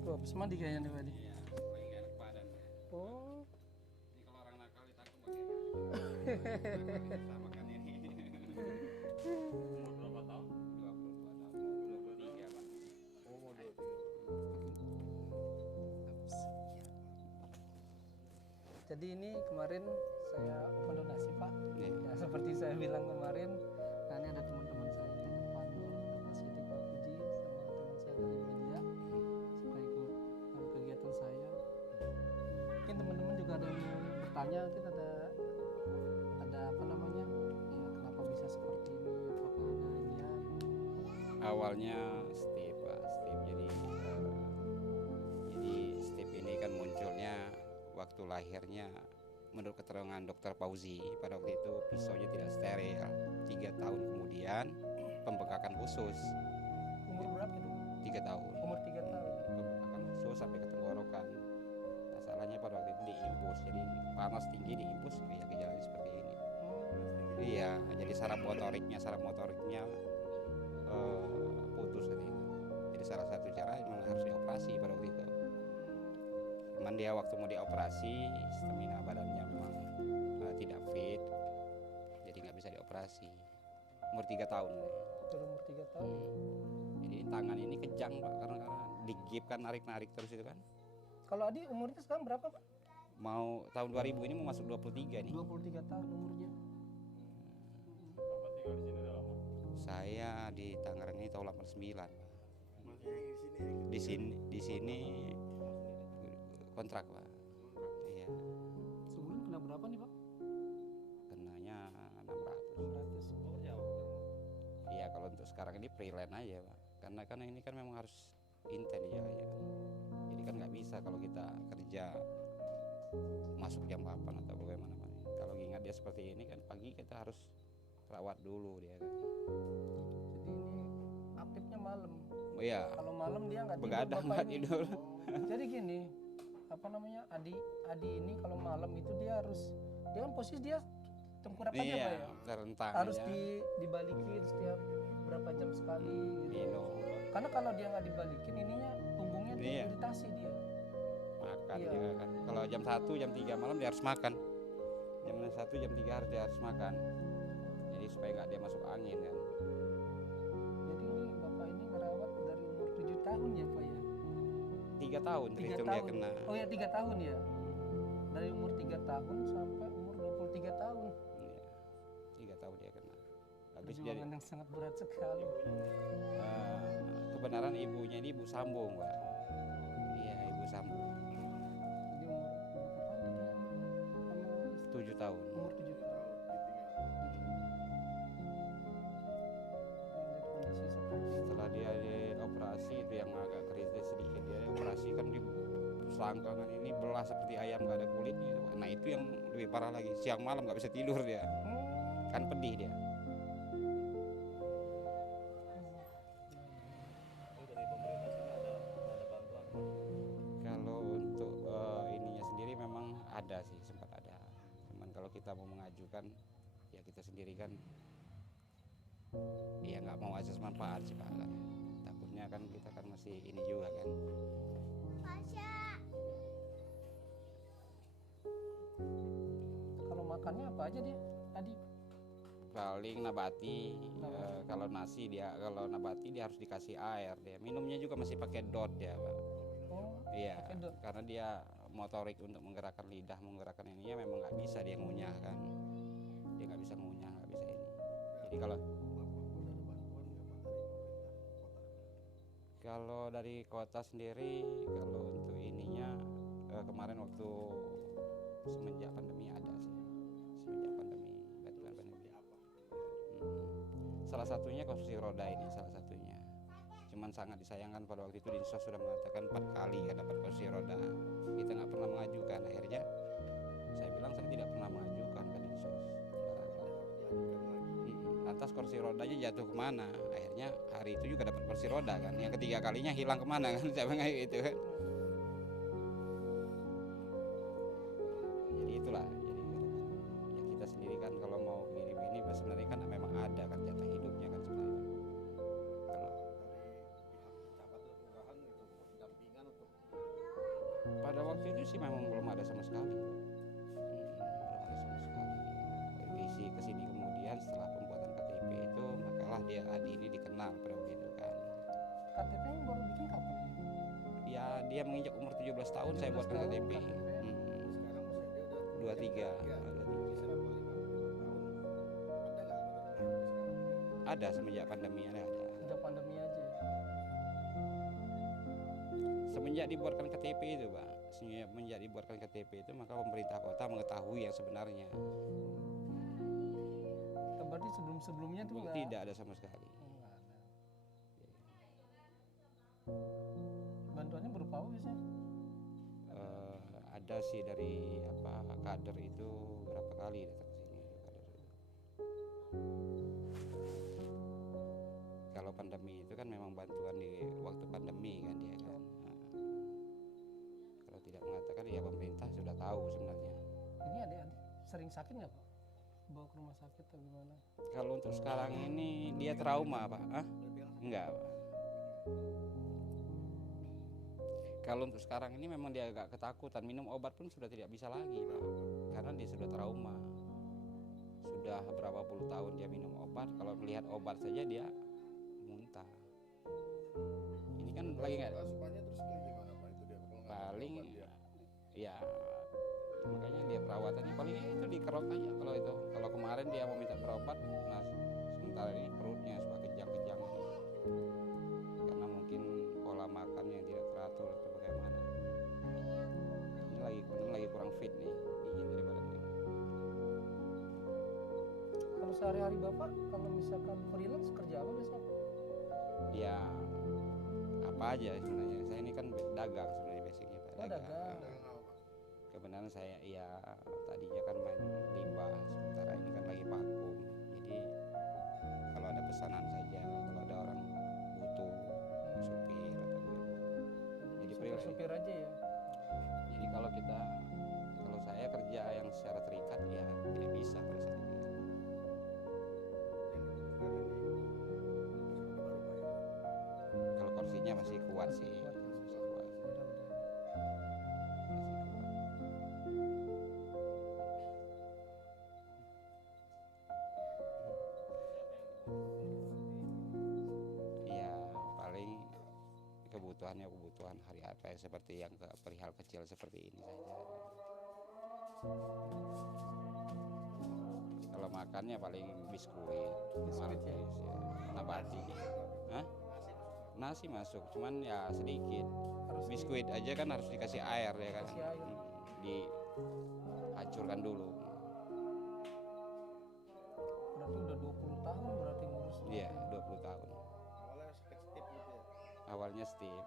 Tuh habis mandi kayaknya nih tadi. Iya, supaya nggak enak badan. Oh. Ini kalau orang nakal ditangkap pakai sama kan ini. Umur berapa tahun? 22 tahun, 23 Pak. Oh, mau 23. Jadi ini kemarin saya donasi Pak. Iya. Ya, seperti saya bilang kemarin, nah ini ada teman-teman saya di depan Mas Siti Pak Puji sama teman saya dari media supaya ikut kegiatan saya. Mungkin teman-teman juga ada yang mau bertanya, mungkin ada apa namanya? Ya kenapa bisa seperti ini? Apakah ada ininya? Awalnya Steve Pak, Steve jadi Steve ini kan munculnya waktu lahirnya menurut keterangan dokter Fauzi pada waktu itu pisaunya tidak steril. 3 tahun kemudian pembekakan usus Umur berapa itu? 3 tahun. Umur 3 tahun. Pembekakan usus sampai ke tenggorokan. Masalahnya pada waktu itu diimpus, jadi panas tinggi diimpus ya gejalanya seperti ini. Iya, jadi saraf motoriknya putus gitu. Jadi salah satu cara memang harus dioperasi pada waktu itu. Cuman dia waktu mau dioperasi stamina badannya memang tidak fit, jadi nggak bisa dioperasi. Umur 3 tahun. Baru umur 3 tahun. Jadi tangan ini kejang Pak karena digip kan narik terus itu kan. Kalau Adi umurnya sekarang berapa Pak? Mau tahun 2000 ini mau masuk 23 nih. 23 tahun umurnya. Bapak tinggal di sini udah lama? Saya di Tangerang ini tahun 89. Masih yang Di sini kontrak Pak. Iya, Sebulan kena berapa nih Pak? kenanya 600. 600. Oh, jauh. Iya, kalau untuk sekarang ini freelance aja Pak. Karena ini kan memang harus intens ya. Jadi kan nggak bisa kalau kita kerja masuk jam 8 atau bagaimana Pak. Kalau ingat dia seperti ini kan pagi kita harus rawat dulu dia kan. Jadi ini aktifnya malam. Oh iya, Kalau malam dia nggak tidur. begadang Bapak nggak ini. tidur. Jadi gini, apa namanya, Adi ini kalau malam itu dia kan posisi dia tengkurap aja Iya, Pak ya. terentang Harus aja. dibalikin setiap berapa jam sekali gitu. Minum, Karena kalau dia nggak dibalikin ininya punggungnya dia Iya. iritasi dia. makan Iya. juga kan. Kalau jam 1, jam 3 malam dia harus makan. Jam 1, jam 3 dia harus makan. Jadi supaya nggak dia masuk angin kan. Jadi ini Bapak ini ngerawat dari umur 7 tahun ya Pak ya. 3 tahun 3 terhitung dia tahun. kena. Oh ya 3 tahun ya. Dari umur 3 tahun sampai umur 23 tahun. Iya, 3 tahun dia kena. Habis jadi Perjuangan yang sangat berat sekali. kebenaran ibunya ini ibu sambung Pak. Iya, ibu sambung. Jadi umur berapa tahun tadi? Sama 7 tahun. umur 7 tahun. Melihat kondisi seperti ini. Setelah dia dioperasi itu yang agak kritis sedikit, dia operasi kan di selangkangan ini belah seperti ayam nggak ada kulitnya itu, Pak. Nah itu yang lebih parah lagi, siang malam nggak bisa tidur dia, kan pedih dia. Oh, dari pemerintah sini ada bantuan. Kalau untuk ininya sendiri memang ada sih, sempat ada. Cuman kalau kita mau mengajukan, ya kita sendiri kan, ya nggak mau asas manfaat sih Pak. Kan. Takutnya kan kita kan masih ini juga kan. Kalau makannya apa aja dia tadi? Paling nabati, kalau nabati dia harus dikasih air dia. Minumnya juga masih pakai dot ya Pak. Oh, Iya, pakai dot. karena dia motorik untuk menggerakkan lidah, menggerakkan ininya memang nggak bisa dia ngunyah kan. Dia nggak bisa ngunyah, nggak bisa ini. Jadi kalau dari kota sendiri, kalau untuk ininya semenjak pandemi ada sih, semenjak pandemi, bantuan pandemi. Salah satunya kursi roda ini salah satunya. Cuman sangat disayangkan pada waktu itu Dinsos sudah mengatakan 4 kali kan dapat kursi roda. Kita nggak pernah mengajukan. Akhirnya saya bilang saya tidak pernah mengajukan ke Dinsos. Lantas kursi rodanya jatuh kemana? Akhirnya hari itu juga dapat kursi roda kan. Yang ketiga kalinya hilang kemana kan? Saya bilang kayak gitu kan. Jadi itulah. Jadi ya kita sendiri kan kalau mau begini-begini sebenarnya kan memang ada kan jatah hidupnya kan sebenarnya. Kalau pada waktu itu sih memang belum ada sama sekali. Belum ada sama sekali. Isi kesini kemudian setelah pembuatan KTP itu makalah dia Adi ini dikenal pada waktu itu kan. KTP yang baru bikin kapan? Ya dia menginjak umur 17 tahun saya 17 buatkan tahun KTP. KTP. 23. Ada semenjak pandemi ada. Sejak pandemi aja ya. Semenjak dibuatkan KTP itu, Pak. Semenjak dibuatkan KTP itu maka pemerintah kota mengetahui yang sebenarnya. Berarti sebelum-sebelumnya tuh nggak Tidak ada sama sekali. nggak ada. Bantuannya berupa apa biasanya? Ada sih dari kader itu berapa kali datang ke sini kader itu. Kalau pandemi itu kan memang bantuan di waktu pandemi kan dia kan. Nah, kalau tidak mengatakan ya pemerintah sudah tahu sebenarnya. Ini adik-adik sering sakit nggak Pak? Bawa ke rumah sakit atau gimana? Kalau untuk sekarang ini dia trauma Pak. Enggak Pak. Kalau untuk sekarang ini memang dia agak ketakutan, minum obat pun sudah tidak bisa lagi Pak. Karena dia sudah trauma. Sudah berapa puluh tahun dia minum obat, kalau melihat obat saja dia muntah. Ini kan lagi nggak Asupannya terus kayak gimana Pak itu dia kalau nggak paling obat dia? ya makanya dia perawatannya paling itu dikerok aja kalau itu. Kalau kemarin dia mau minta berobat, nah sementara ini perutnya suka kejang-kejang karena mungkin pola makan yang tidak teratur atau bagaimana. Ini lagi kurang fit nih, ingin dari badannya. Kalau sehari-hari Bapak kalau misalkan freelance kerja apa biasanya? Ya apa aja sebenarnya. Saya ini kan dagang sebenarnya basicnya Pak. Oh, dagang. Kebenaran saya ya tadinya kan main limbah, sementara ini kan lagi vakum. Jadi kalau ada pesanan saja, kalau ada orang butuh supir atau bagaimana. Jadi freelance. Supir aja ya. Jadi kalau saya kerja yang secara terikat ya tidak bisa pada saat ini. Kalau kursinya masih kuat sih, Masih kuat. masih kuat. Mudah-mudahan. Iya, paling kebutuhan hari apa ya seperti yang perihal kecil seperti ini saja. Kalau makannya paling biskuit, Biskuit ya? Malkis, ya, nabati. Hah? Nasi masuk, cuman ya sedikit. Harus Biskuit aja kan harus dikasih air ya kan. Kasih air. Dihancurkan dulu. Berarti udah 20 tahun berarti ngurus. Iya, 20 tahun. Awalnya step gitu ya. Awalnya stip.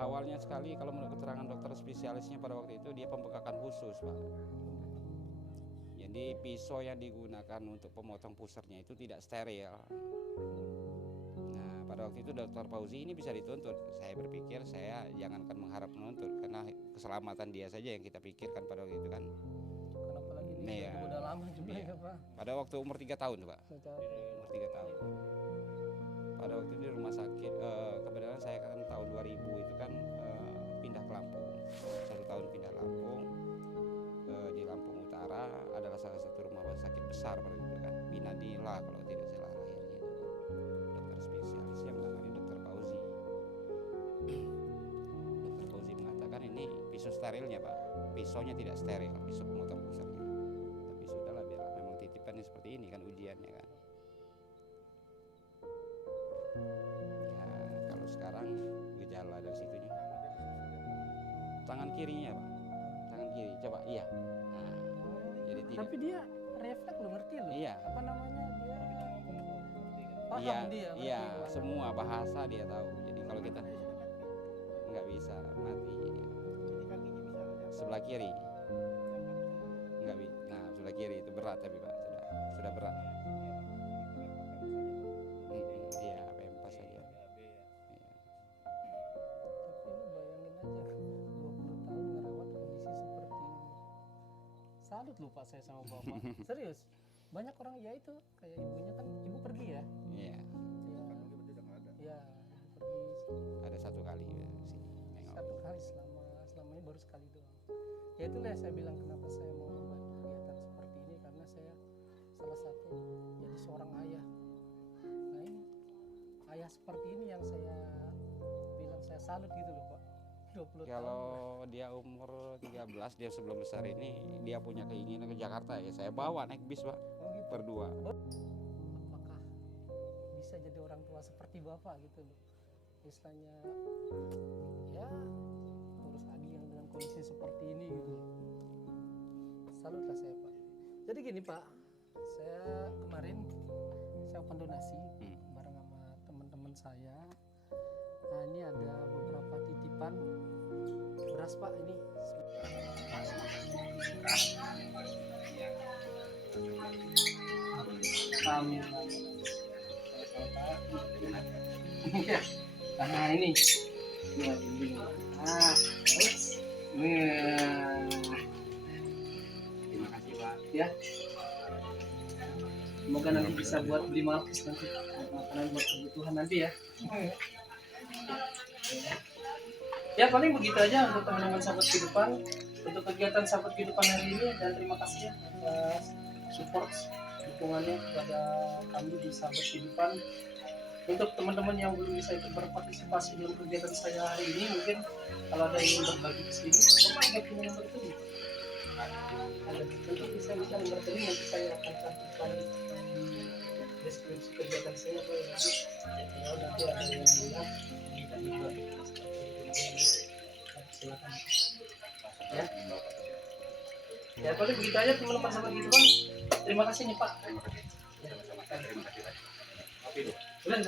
Awalnya sekali kalau menurut keterangan dokter spesialisnya pada waktu itu dia pembengkakan khusus, Pak. Jadi pisau yang digunakan untuk pemotong pusarnya itu tidak steril. Nah, pada waktu itu Dr. Fauzi ini bisa dituntut. Saya berpikir saya jangankan mengharap menuntut karena keselamatan dia saja yang kita pikirkan pada waktu itu kan. Kenapa lagi ini Iya. udah lama juga Iya. ya Pak? Pada waktu umur 3 tahun, Pak. Umur 3 tahun. Pada waktu itu di rumah sakit, kebetulan saya kan tahun 2000 itu kan pindah ke Lampung. 1 tahun pindah Lampung. Di Lampung Utara adalah salah satu rumah sakit besar pada itu kan. Binadila kalau tidak salah lahirnya itu. Dokter spesialis yang menangani Dokter Fauzi. Dokter Fauzi mengatakan ini pisau sterilnya Pak. Pisaunya tidak steril, pisau pemotong pusarnya. Tapi sudahlah biarlah memang titipannya seperti ini kan ujiannya kan. Ya kalau sekarang gejala dari situnya tangan kirinya Pak, tangan kiri. Coba iya. Nah, jadi tidak. Tapi dia refleks lo, ngerti lo. Iya. Apa namanya dia? Paham Iya, dia. ngerti iya, bahasa. semua bahasa dia tahu. Jadi kalau kita nggak bisa mati. Jadi kakinya bisa aja. Sebelah kiri nggak bisa. Nah, sebelah kiri itu berat tapi Pak sudah berat. Iya, pempas saja. Iya. Tapi lu bayangin aja 20 tahun ngerawat kondisi seperti ini. Salut lu Pak saya sama Bapak. Serius. Banyak orang ya itu kayak ibunya kan, ibu pergi ya. Iya. Ya, Kan mungkin udah nggak ada. ya pergi Ada satu kali ya, sini nengok. satu kali selama ini baru sekali doang. Ya itulah saya bilang kenapa saya mau membuat kegiatan seperti ini, karena saya salah satu jadi seorang ayah. Nah ini ayah seperti ini yang saya bilang saya salut gitu loh Pak. 20 Kalau tahun. dia umur 13, dia sebelum besar ini dia punya keinginan ke Jakarta ya. Saya bawa naik bis Pak, Oh gitu. berdua. Apakah bisa jadi orang tua seperti Bapak gitu loh. Istilahnya ya urus Adi yang dengan kondisi seperti ini gitu. Salutlah saya Pak. Jadi gini Pak, saya kemarin saya open donasi bareng sama teman-teman saya. Nah ini ada beberapa titipan beras Pak ini. Amin. Iya. Nah ini. Nah, ini. Ah, terus. Nah, Terima kasih Pak. ya. Semoga nanti bisa buat beli malkis nanti, buat makanan buat kebutuhan nanti ya. Ya paling begitu aja untuk teman-teman sahabat kehidupan, untuk kegiatan sahabat kehidupan hari ini, dan terima kasih ya atas support dukungannya kepada kami di sahabat kehidupan. Untuk teman-teman yang belum bisa ikut berpartisipasi dalam kegiatan saya hari ini, mungkin kalau ada yang ingin berbagi ke sini, Bapak ada punya nomor rekening? Ada, tentu bisa nomor rekening, nanti saya akan cantumkan di deskripsi kegiatan saya Pak ya. Kalau nanti ada yang melihat minta dibuat silakan ya. Ya paling begitu aja teman-teman sahabat kehidupan. Terima kasih nih Pak. Terima kasih Pak. Bulan